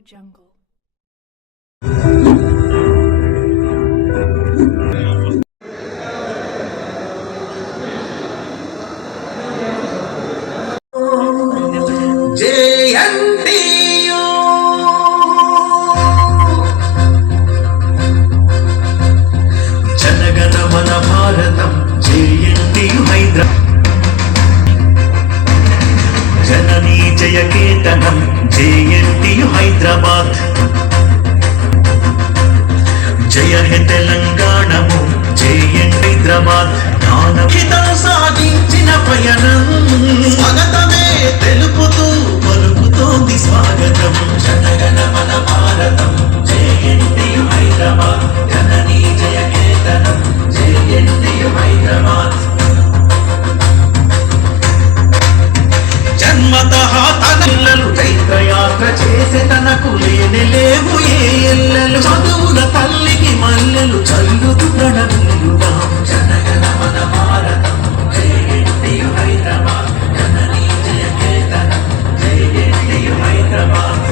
Jungle. జన్మతః తన ఇల్లలు చైత్రయాత్ర చేసే తనకు లేని లేవు ఏ ఎల్లలు. చదువుల తల్లికి మల్లెలు చల్లుతు ప్రణమిల్లుదాం. జనగణ మన భారతం. హైదరాబాద్. జననీ జయకేతనం జయెన్టియు హైదరాబాద్.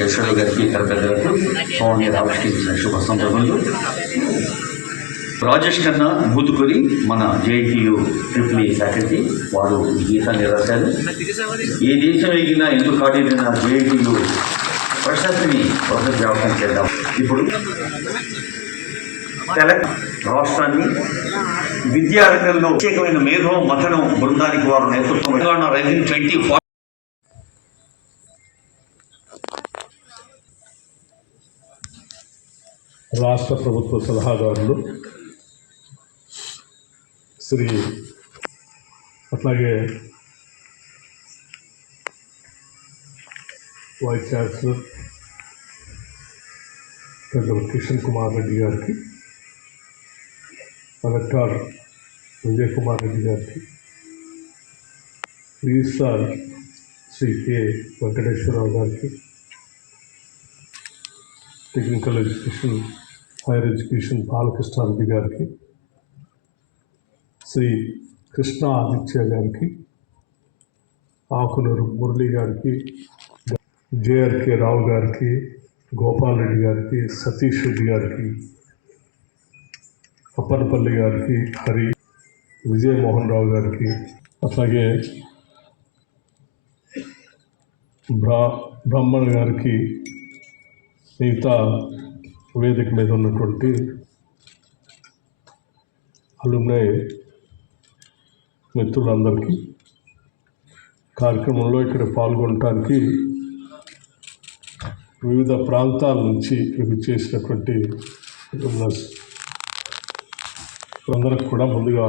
యశ్వర్ గారికి ఇతర పెద్దలకు పవన్ గారు ఆవిష్కరించిన శుభ సందర్భంలో రాజేష్ కన్నా భూతుకురి మన జేఐటియు ట్రిపుల్ ఈ ఫ్యాకల్టీ వారు గీతాన్ని రాశారు? ఏ దేశం ఎగినా ఎందుకు కాటిన జేఐటియు ప్రశస్తిని ప్రజలు జ్ఞాపకం చేద్దాం. ఇప్పుడు తెలంగాణ రాష్ట్రాన్ని విద్యారంగంలో ప్రత్యేకమైన మేధో మథనం బృందానికి వారు నేతృత్వం తెలంగాణ రైజింగ్ ట్వంటీ రాష్ట్ర ప్రభుత్వ సలహాదారులు శ్రీ అట్లాగే వైస్ ఛాన్సలర్ పెద్దలు కిషన్ కుమార్ రెడ్డి గారికి కలెక్టర్ విజయ్ కుమార్ రెడ్డి గారికి రిజిస్ట్రార్ శ్రీ కె వెంకటేశ్వరరావు గారికి technical education higher education Balakrishnareddy గారికి శ్రీ కృష్ణ ఆదిత్య గారికి ఆకునూరు మురళి గారికి జేఆర్కే రావు గారికి గోపాల్ రెడ్డి గారికి సతీష్ రెడ్డి గారికి అప్పనపల్లి గారికి హరి విజయమోహన్ రావు గారికి అట్లాగే బ్రా బ్రహ్మణ్ గారికి మిగతా వేదిక మీద ఉన్నటువంటి అలుమ్నై మిత్రులందరికీ కార్యక్రమంలో ఇక్కడ పాల్గొనటానికి వివిధ ప్రాంతాల నుంచి ఇవి చేసినటువంటి అందరికి కూడా ముందుగా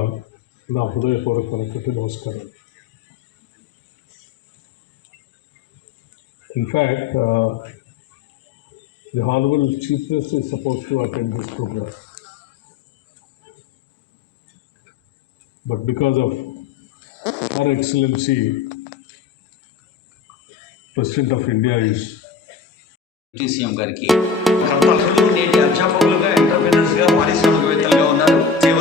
నా హృదయపూర్వకమైనటువంటి నమస్కారం in fact the Honorable chief Minister suppose to attend this program But because of Her Excellency, President of India is CM గారికి కర్తలు నేటి అధ్యాపకులుగా ఎంటర్ప్రినర్స్గా పారిశ్రామికవేత్తలుగా ఉన్నారు శ్రీ